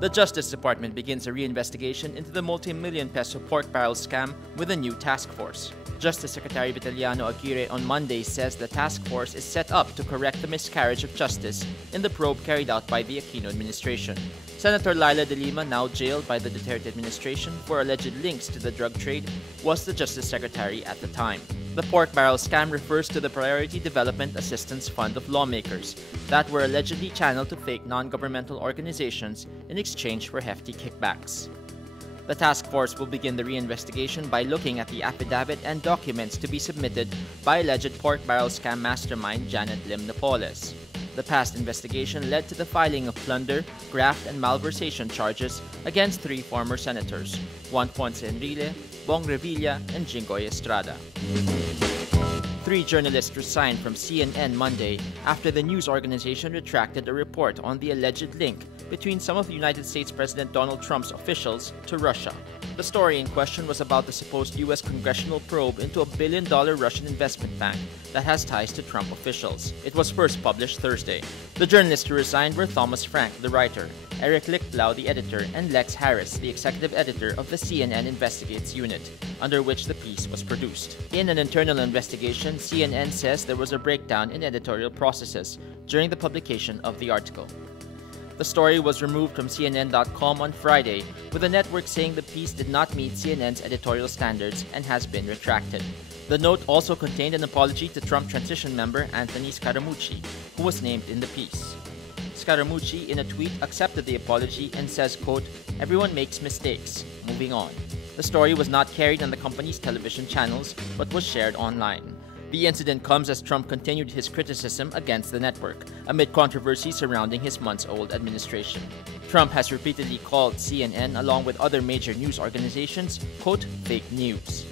The Justice Department begins a reinvestigation into the multi-million peso pork barrel scam with a new task force. Justice Secretary Vitaliano Aguirre on Monday says the task force is set up to correct the miscarriage of justice in the probe carried out by the Aquino administration. Senator Laila de Lima, now jailed by the Duterte administration for alleged links to the drug trade, was the Justice Secretary at the time. The pork barrel scam refers to the Priority Development Assistance Fund of lawmakers that were allegedly channeled to fake non-governmental organizations in exchange for hefty kickbacks. The task force will begin the reinvestigation by looking at the affidavit and documents to be submitted by alleged pork barrel scam mastermind Janet Lim Napoles. The past investigation led to the filing of plunder, graft, and malversation charges against 3 former senators, Juan Ponce Enrile, Bong Revilla, and Jinggoy Estrada. 3 journalists resigned from CNN Monday after the news organization retracted a report on the alleged link between some of United States President Donald Trump's officials to Russia. The story in question was about the supposed U.S. congressional probe into a billion-dollar Russian investment bank that has ties to Trump officials. It was first published Thursday. The journalists who resigned were Thomas Frank, the writer, Eric Lichtblau, the editor, and Lex Harris, the executive editor of the CNN Investigates unit, under which the piece was produced. In an internal investigation, CNN says there was a breakdown in editorial processes during the publication of the article. The story was removed from CNN.com on Friday, with the network saying the piece did not meet CNN's editorial standards and has been retracted. The note also contained an apology to Trump transition member Anthony Scaramucci, who was named in the piece. Scaramucci, in a tweet, accepted the apology and says, quote, "Everyone makes mistakes. Moving on." The story was not carried on the company's television channels, but was shared online. The incident comes as Trump continued his criticism against the network, amid controversy surrounding his months-old administration. Trump has repeatedly called CNN, along with other major news organizations, quote, "fake news."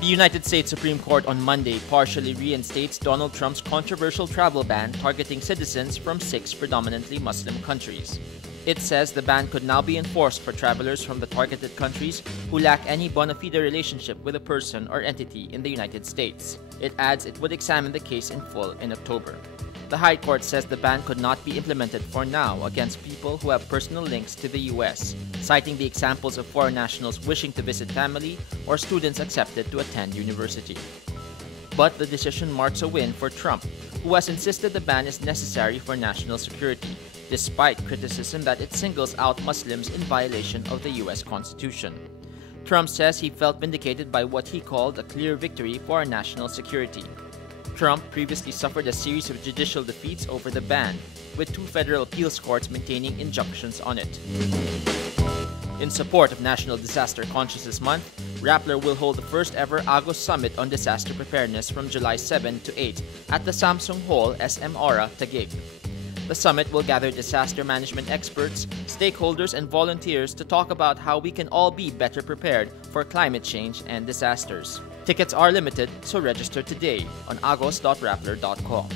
The United States Supreme Court on Monday partially reinstates Donald Trump's controversial travel ban targeting citizens from 6 predominantly Muslim countries. It says the ban could now be enforced for travelers from the targeted countries who lack any bona fide relationship with a person or entity in the United States. It adds it would examine the case in full in October. The High Court says the ban could not be implemented for now against people who have personal links to the U.S., citing the examples of foreign nationals wishing to visit family or students accepted to attend university. But the decision marks a win for Trump, who has insisted the ban is necessary for national security, despite criticism that it singles out Muslims in violation of the U.S. Constitution. Trump says he felt vindicated by what he called a clear victory for our national security. Trump previously suffered a series of judicial defeats over the ban, with 2 federal appeals courts maintaining injunctions on it. In support of National Disaster Consciousness Month, Rappler will hold the first ever Agos Summit on Disaster Preparedness from July 7 to 8 at the Samsung Hall, SM Aura, Taguig. The summit will gather disaster management experts, stakeholders, and volunteers to talk about how we can all be better prepared for climate change and disasters. Tickets are limited, so register today on agos.rappler.com.